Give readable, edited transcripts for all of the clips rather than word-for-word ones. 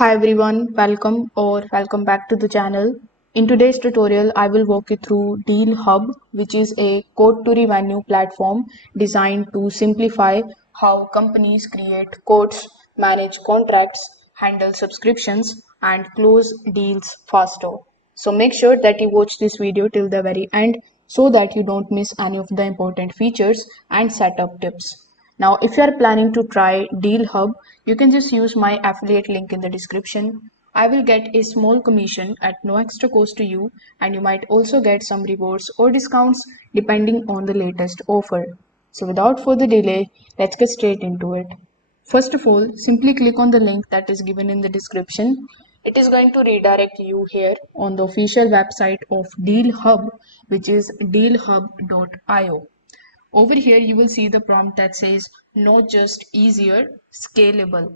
Hi everyone, welcome back to the channel. In today's tutorial, I will walk you through DealHub, which is a quote to revenue platform designed to simplify how companies create quotes, manage contracts, handle subscriptions, and close deals faster. So make sure that you watch this video till the very end so that you don't miss any of the important features and setup tips. Now, if you are planning to try DealHub, you can just use my affiliate link in the description. I will get a small commission at no extra cost to you, and you might also get some rewards or discounts depending on the latest offer. So, without further delay, let's get straight into it. First of all, simply click on the link that is given in the description. It is going to redirect you here on the official website of DealHub, which is dealhub.io. Over here, you will see the prompt that says, not just easier, scalable.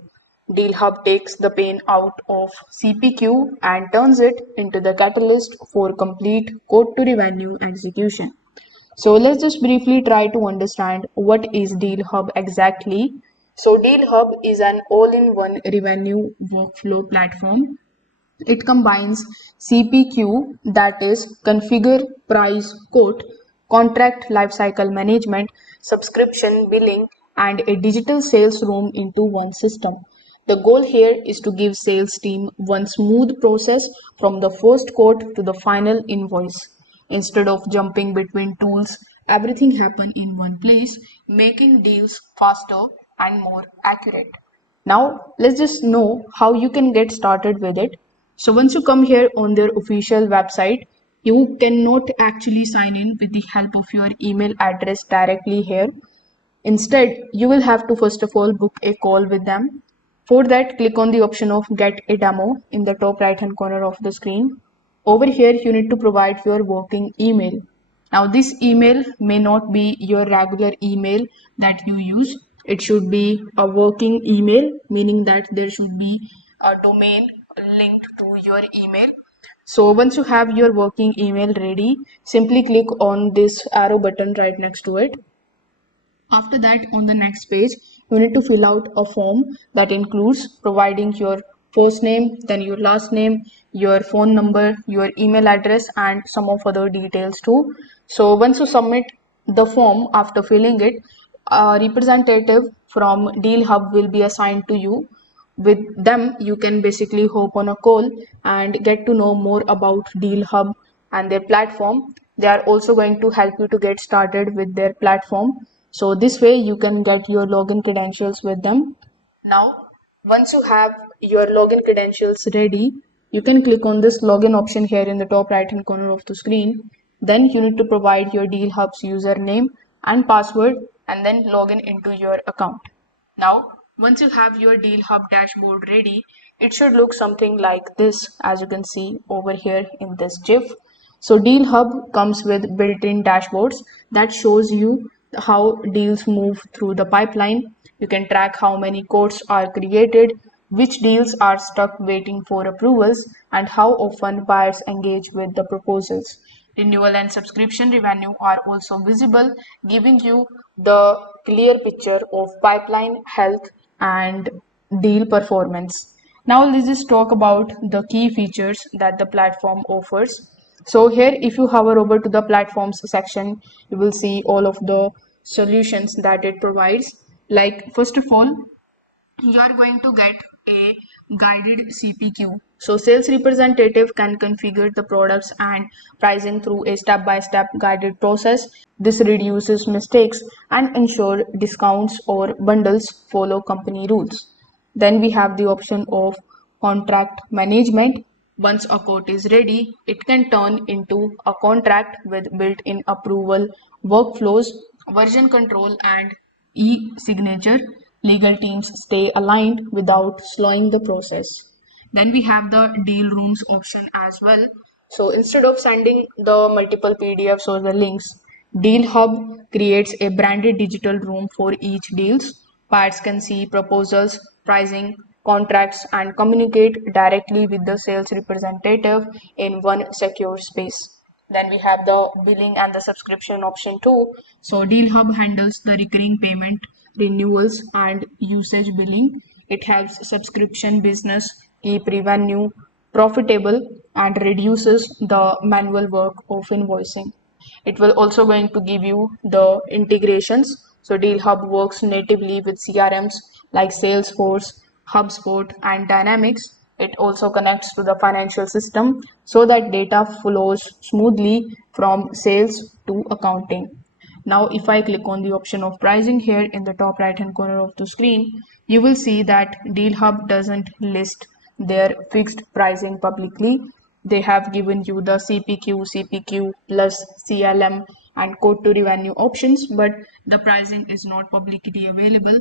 DealHub takes the pain out of CPQ and turns it into the catalyst for complete quote to revenue execution. So let's just briefly try to understand what is DealHub exactly. So DealHub is an all-in-one revenue workflow platform. It combines CPQ, that is configure, price, quote, contract lifecycle management, subscription billing, and a digital sales room into one system. The goal here is to give sales team one smooth process from the first quote to the final invoice. Instead of jumping between tools, everything happen in one place, making deals faster and more accurate. Now, let's just know how you can get started with it. So once you come here on their official website, you cannot actually sign in with the help of your email address directly here. Instead, you will have to first of all book a call with them. For that, click on the option of Get a Demo in the top right hand corner of the screen. Over here, you need to provide your working email. Now, this email may not be your regular email that you use. It should be a working email, meaning that there should be a domain linked to your email. So once you have your working email ready, simply click on this arrow button right next to it. After that, on the next page, you need to fill out a form that includes providing your first name, then your last name, your phone number, your email address, and some of other details too. So once you submit the form after filling it, a representative from DealHub will be assigned to you. With them, you can basically hop on a call and get to know more about DealHub and their platform. They are also going to help you to get started with their platform. So this way you can get your login credentials with them. Now, once you have your login credentials ready, you can click on this login option here in the top right hand corner of the screen. Then you need to provide your DealHub's username and password and then login into your account. Now, once you have your DealHub dashboard ready, it should look something like this, as you can see over here in this GIF. So DealHub comes with built-in dashboards that shows you how deals move through the pipeline. You can track how many quotes are created, which deals are stuck waiting for approvals, and how often buyers engage with the proposals. Renewal and subscription revenue are also visible, giving you the clear picture of pipeline health and deal performance. Now let's just talk about the key features that the platform offers. So here, if you hover over to the platforms section, you will see all of the solutions that it provides. Like first of all, you are going to get a guided CPQ. So sales representative can configure the products and pricing through a step-by-step guided process. This reduces mistakes and ensure discounts or bundles follow company rules. Then we have the option of contract management. Once a quote is ready, it can turn into a contract with built-in approval, workflows, version control, and e-signature. Legal teams stay aligned without slowing the process. Then we have the deal rooms option as well. So instead of sending the multiple PDFs or the links, Deal Hub creates a branded digital room for each deals. Buyers can see proposals, pricing, contracts, and communicate directly with the sales representative in one secure space. Then we have the billing and the subscription option too. So Deal Hub handles the recurring payment, renewals, and usage billing. It helps subscription business keep revenue profitable, and reduces the manual work of invoicing. It will also going to give you the integrations. So DealHub works natively with CRMs like Salesforce, HubSpot, and Dynamics. It also connects to the financial system so that data flows smoothly from sales to accounting. Now, if I click on the option of pricing here in the top right hand corner of the screen, you will see that DealHub doesn't list their fixed pricing publicly. They have given you the CPQ plus CLM and quote to revenue options, but the pricing is not publicly available.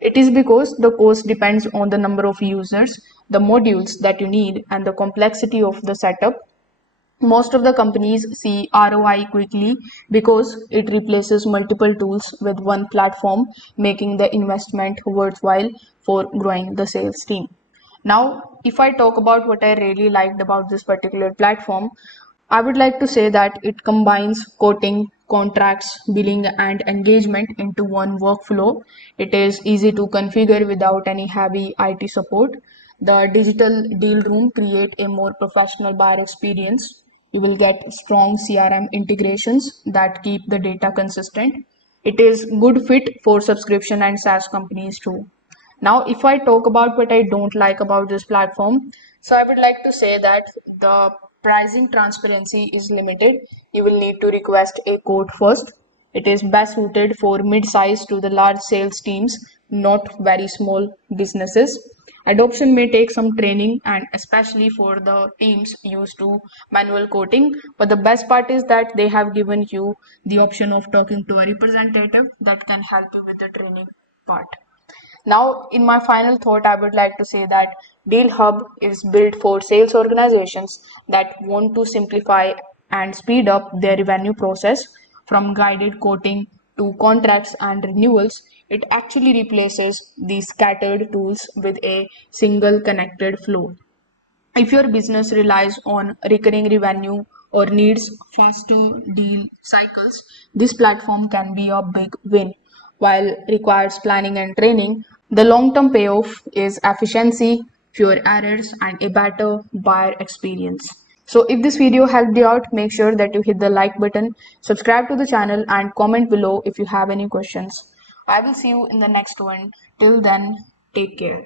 It is because the cost depends on the number of users, the modules that you need, and the complexity of the setup. Most of the companies see ROI quickly because it replaces multiple tools with one platform, making the investment worthwhile for growing the sales team. Now, if I talk about what I really liked about this particular platform, I would like to say that it combines quoting, contracts, billing, and engagement into one workflow. It is easy to configure without any heavy IT support. The digital deal room create a more professional buyer experience. You will get strong CRM integrations that keep the data consistent. It is good fit for subscription and SaaS companies too. Now, if I talk about what I don't like about this platform, so I would like to say that the pricing transparency is limited. You will need to request a quote first. It is best suited for mid-size to the large sales teams, not very small businesses. Adoption may take some training and especially for the teams used to manual quoting. But the best part is that they have given you the option of talking to a representative that can help you with the training part. Now, in my final thought, I would like to say that DealHub is built for sales organizations that want to simplify and speed up their revenue process from guided quoting to contracts and renewals. It actually replaces these scattered tools with a single connected flow. If your business relies on recurring revenue or needs faster deal cycles, this platform can be a big win. While requires planning and training, the long-term payoff is efficiency, fewer errors, and a better buyer experience. So if this video helped you out, make sure that you hit the like button, subscribe to the channel, and comment below if you have any questions. I will see you in the next one. Till then, take care.